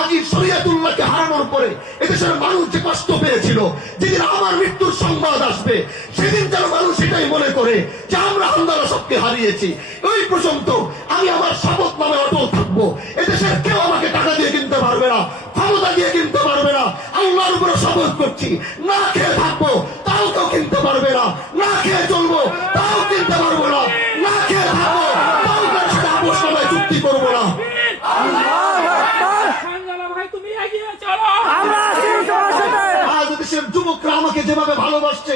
হাজি শরিয়াতুল্লাহকে হারানোর পরে এদেশের মানুষ যে কষ্ট পেয়েছিল, যেদিন আমার মৃত্যুর সংবাদ আসবে, সেদিন যেন মানুষ এটাই মনে করে যে আমরা হামদারা সবকে হারিয়েছি। ওই পর্যন্ত আমি আমার শপথ নামে অটল থাকব। এদেশের কেউ আমাকে টাকা দিয়ে কিনতে পারবে না, ক্ষমতা দিয়ে কিনতে পারবে না। আল্লাহর উপরে শপথ করছি, না খেয়ে থাকব, তাও কেউ কিনতে পারবে না। না খেয়ে চলবো, তাও কিনতে পারব না। না খেয়ে থাকব, তাও কার সাথে আপোষ চুক্তি করব না খানজালা ভাই তুমি এগিয়ে চলো আমরা আছি তোমার সাথে আজ দেশের যুবকরা আমাকে যেভাবে ভালোবাসছে,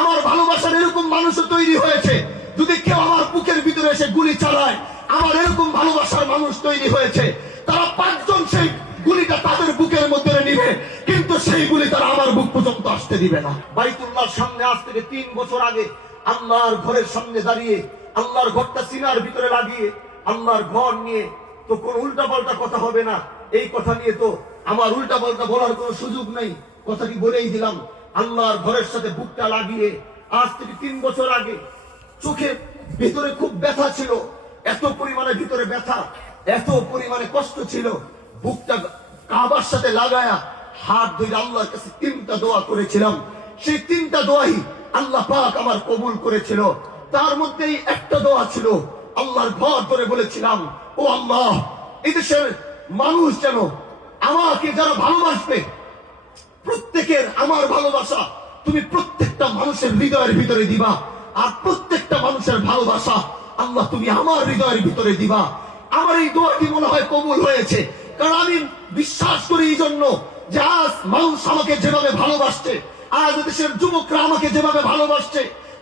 আমার ভালোবাসার এরকম মানুষও তৈরি হয়েছে। যদি কেউ আমার বুকের ভিতরে এসে গুলি চালায়, আমার এরকম ভালোবাসার মানুষ তৈরি হয়েছে। তারা পাঁচজন সেই গুলিটা তাদের বুকের মধ্যে নিবে, কিন্তু সেই গুলি তারা আমার বুক পর্যন্ত আসতে দিবে না। বাইতুল্লাহর সামনে আজ থেকে তিন বছর আগে আল্লাহর ঘরের সামনে দাঁড়িয়ে, আল্লাহর ঘরটা সিনার ভিতরে লাগিয়ে, আল্লাহর ঘর নিয়ে তো কোন উল্টা পাল্টা কথা হবে না। এই কথা নিয়ে তো আমার উল্টা পাল্টা বলার কোনো সুযোগ নেই। কথাটি বলেই দিলাম, আল্লাহর ঘরের সাথে বুকটা লাগিয়ে, আজ থেকে তিন বছর আগে চোখে ভিতরে খুব ব্যথা ছিল, এত পরিমাণে ভিতরে ব্যথা, এত পরিমাণে কষ্ট ছিল, বুকটা কাবার সাথে লাগায়া হাত ধরে আল্লাহর কাছে তিনটা দোয়া করেছিলাম। সেই তিনটা দোয়াই আল্লাহ পাক আমার কবুল করেছিল। তার মধ্যেই একটা দোয়া ছিল, আল্লাহর ঘর ধরে বলেছিলাম, ও আল্লাহ, এদেশের মানুষ যেন আমাকে যারা ভালোবাসবে প্রত্যেকের আমার ভালোবাসা তুমি প্রত্যেকটা মানুষের হৃদয়ের ভিতরে দিবা। আর প্রত্যেকটা মানুষের ভালোবাসা আল্লাহ তুমি আমার হৃদয়ের ভিতরে দিবা। আমার এই দোয়াটি মনে হয় কবুল হয়েছে। কারণ আমি বিশ্বাস করি এই জন্য যে আজ মানুষ আমাকে যেভাবে ভালোবাসছে, আজ দেশের যুবকরা আমাকে যেভাবে ভালোবাসছে,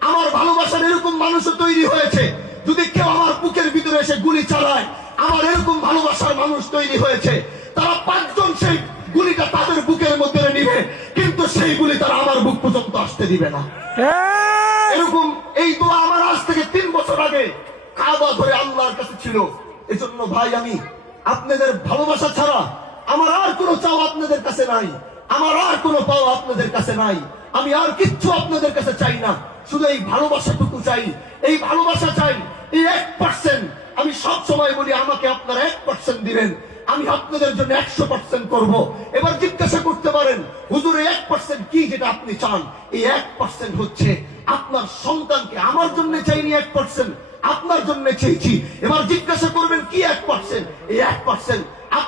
আমার ভালোবাসার এরকম মানুষও তৈরি হয়েছে। যদি কেউ আমার বুকের ভিতরে এসে গুলি চালায়, আমার এরকম ভালোবাসার মানুষ তৈরি হয়েছে। তারা পাঁচজন সেই গুলিটা তাদের কিন্তু সেই গুলি তারা আমার বুক পর্যন্ত আসতে দিবে না। এই! এরকম এই দোয়া আমার আজ থেকে তিন বছর আগে কাবা ধরে আল্লাহর কাছে ছিল। এজন্য ভাই আমি আপনাদের ভালোবাসা ছাড়া আমার আর কোনো চাও আপনাদের কাছে নাই। আমার আর কোনো পাও আপনাদের কাছে নাই। আমি আর কিচ্ছু আপনাদের কাছে চাই না। শুধু এই ভালোবাসাটুকু চাই। এই ভালোবাসা চাই। এই এক পার্সেন্ট আমি সব সময় বলি আমাকে আপনারা এক পার্সেন্ট দিবেন। আমি আপনাদের জন্য একশো পার্সেন্ট করব। এবার জিজ্ঞাসা করতে পারেন, হুজুরে, এক পার্সেন্ট কি যেটা আপনি চান? এই এক পার্সেন্ট হচ্ছে আপনার সন্তানকে আমার জন্য চাইনি এক পার্সেন্ট আপনার জন্য চেয়েছি এবার জিজ্ঞাসা করবেন, কি এক পার্সেন্ট এই এক পার্সেন্ট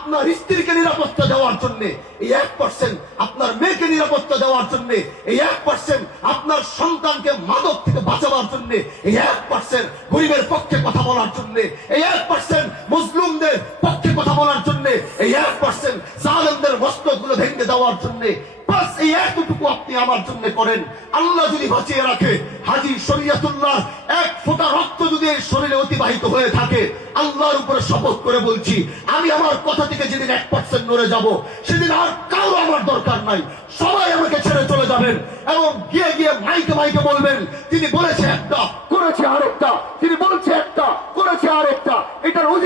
আপনার স্ত্রীকে নিরাপত্তা দেওয়ার জন্য, এই এক পার্সেন্ট আপনার মেয়েকে নিরাপত্তা দেওয়ার জন্য, এই এক পার্সেন্ট আপনার সন্তানকে মাদক থেকে বাঁচাবার জন্য, এই এক পার্সেন্ট গরিবের পক্ষে কথা বলার জন্য, এই এক পার্সেন্ট মুসলিমদের পক্ষে কথা বলার জন্য, এই এক পার্সেন্ট জালেমদের মস্তকগুলো ভেঙে দেওয়ার জন্য এই এতটুকু আপনি আমার জন্য করেন। আল্লাহ যদি বাঁচিয়ে রাখে, হাজি শরিয়াতুল্লাহ, এক ফোঁটা রক্ত যদি এই শরীরে অতিবাহিত হয়ে থাকে, আল্লাহর উপরে শপথ করে বলছি, আমি আমার কথা থেকে যেদিন এক পার্সেন্ট নড়ে যাব, সেদিন আর কারও আমার দরকার নাই। সবাই আমাকে ছেড়ে চলে যাবেন এবং গিয়ে গিয়ে মাইকে মাইকে বলবেন, তিনি বলেছে একটা, করেছে আরেকটা, তিনি বলছে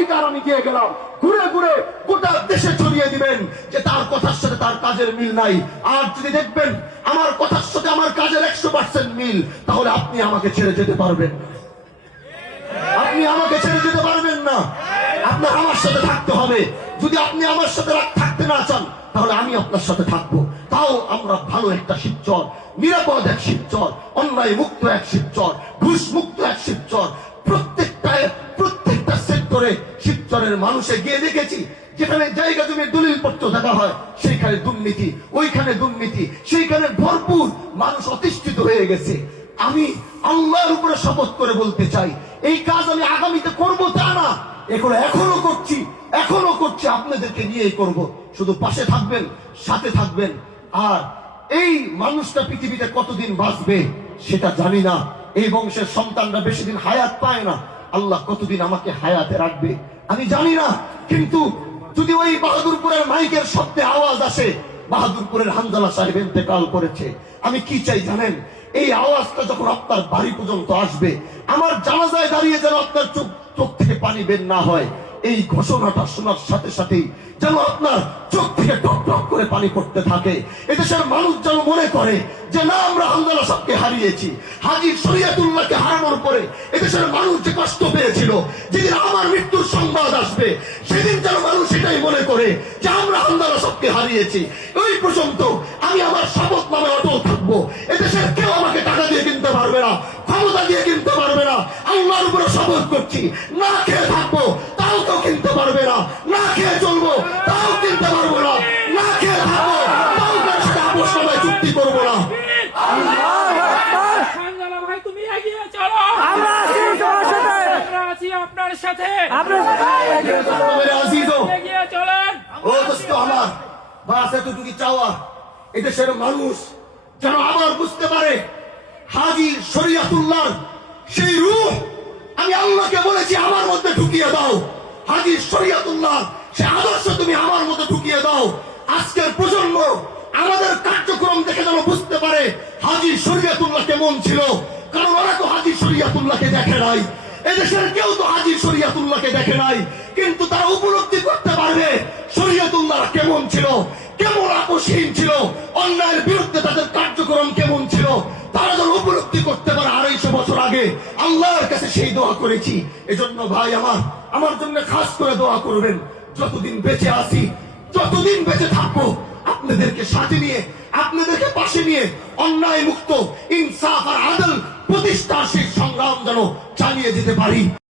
অধিকার আমি দিয়ে গেলাম। ঘুরে ঘুরে গোটা দেশে ছড়িয়ে দিবেন যে তার কথার সাথে তার কাজের মিল নাই। আর যদি দেখবেন আমার কথার সাথে আমার কাজের একশো পার্সেন্ট মিল, তাহলে আপনি আমাকে ছেড়ে যেতে পারবেন আপনি আমাকে ছেড়ে যেতে পারবেন না। আপনার আমার সাথে থাকতে হবে। যদি আপনি আমার সাথে থাকতে না চান, তাহলে আমি আপনার সাথে থাকব। তাও আমরা ভালো একটা শিবচর, নিরাপদ এক শিবচর, অন্যায় মুক্ত এক শিবচর, ঘুষ মুক্ত এক শিবচর। প্রত্যেকটা প্রত্যেকটা সেক্টরে শিবচরের মানুষে গিয়ে দেখেছি, যেখানে জায়গা জমি দলিল পত্র দেখা হয়, সেইখানে দুর্নীতি, ওইখানে দুর্নীতি, সেইখানে ভরপুর মানুষ অতিষ্ঠিত হয়ে গেছে। আমি আল্লাহর উপরে শপথ করে বলতে চাই, এই কাজ আমি আগামীতে করব তা না, এগুলো এখনও করছি এখনও করছি, আপনাদেরকে নিয়েই করব। শুধু পাশে থাকবেন, সাথে থাকবেন, আর এই মানুষটা পৃথিবীতে কতদিন বাঁচবে সেটা জানি না, এই বংশের সন্তানরা বেশি দিন হায়াত পায় না আল্লাহ কতদিন আমাকে হায়াতে রাখবে? আমি জানি না, কিন্তু যদি ওই বাহাদুরপুরের মাইকের শব্দে আওয়াজ আসে, বাহাদুরপুরের হামদালা সাহেব ইন্তেকাল করেছে। আমি কি চাই জানেন? এই আওয়াজটা যখন আপনার বাড়ি পর্যন্ত আসবে, আমার জানাজায় দাঁড়িয়ে যেন আপনার চোখ চোখ থেকে পানি বের না হয়। এই ঘোষণাটা শোনার সাথে সাথেই যেন আপনার চোখ থেকে টপ টক করে পানি পড়তে থাকে। এদেশের মানুষ যেন মনে করে যে, না, আমরা হামদালা সবকে হারিয়েছি। হাজির শরিয়াতুল্লাহকে হারানোর পরে এদেশের মানুষ যে কষ্ট পেয়েছিল, যেদিন আমার মৃত্যুর সংবাদ আসবে, সেদিন যেন মানুষ সেটাই মনে করে যে, আমরা হামদালা সবকে হারিয়েছি। ওই পর্যন্ত আমি আমার শপথ নামে অটল থাকব। এদেশের কেউ আমাকে টাকা দিয়ে কিনতে পারবে না, ক্ষমতা দিয়ে কিনতে পারবে না। আল্লাহর উপরে শপথ করছি, না খেয়ে থাকব। তাও কেউ কিনতে পারবে না। না খেয়ে চলবো তাও কিনতে পারব না। না খেয়ে থাকব তাও কারোর সাথে আপোষ নামায় চুক্তি করব না। চলো। আপনার সাথে। ও দোস্ত আমার বাস এতটুকু চাওয়া। এদেশের মানুষ যেন আবার বুঝতে পারে হাজি শরিয়াতুল্লাহ সেই রূহ আমি আল্লাহকে বলেছি আমার মধ্যে ঢুকিয়ে দাও। হাজি শরিয়াতুল্লাহ, সে আদর্শ তুমি আমার মধ্যে ঢুকিয়ে দাও। আজকের প্রজন্ম আমাদের কার্যক্রম দেখে যেন বুঝতে পারে হাজি শরিয়াতুল্লাহ কেমন ছিল। কারণ ওরা তো হাজি শরিয়াতুল্লাহকে দেখে নাই। এদেশের কেউ তো হাজি শরিয়াতুল্লাহকে দেখে নাই। কিন্তু তারা উপলব্ধি করতে পারবে শরিয়াতুল্লাহ কেমন ছিল, কেমন আপোষহীন ছিল, অন্যায়ের বিরুদ্ধে তাদের কার্যক্রম কেমন ছিল। তারা যেন উপলব্ধি করতে পারে আড়াইশো বছর আগে। আল্লাহর কাছে সেই দোয়া করেছি। এজন্য ভাই আমার আমার জন্য খাস করে দোয়া করবেন। যতদিন বেঁচে আসি যতদিন বেঁচে থাকব, আপনাদেরকে সাথে নিয়ে, আপনাদেরকে পাশে নিয়ে অন্যায় মুক্ত, ইনসাফ আর আদল প্রতিষ্ঠার সেই সংগ্রাম যেন চালিয়ে যেতে পারি।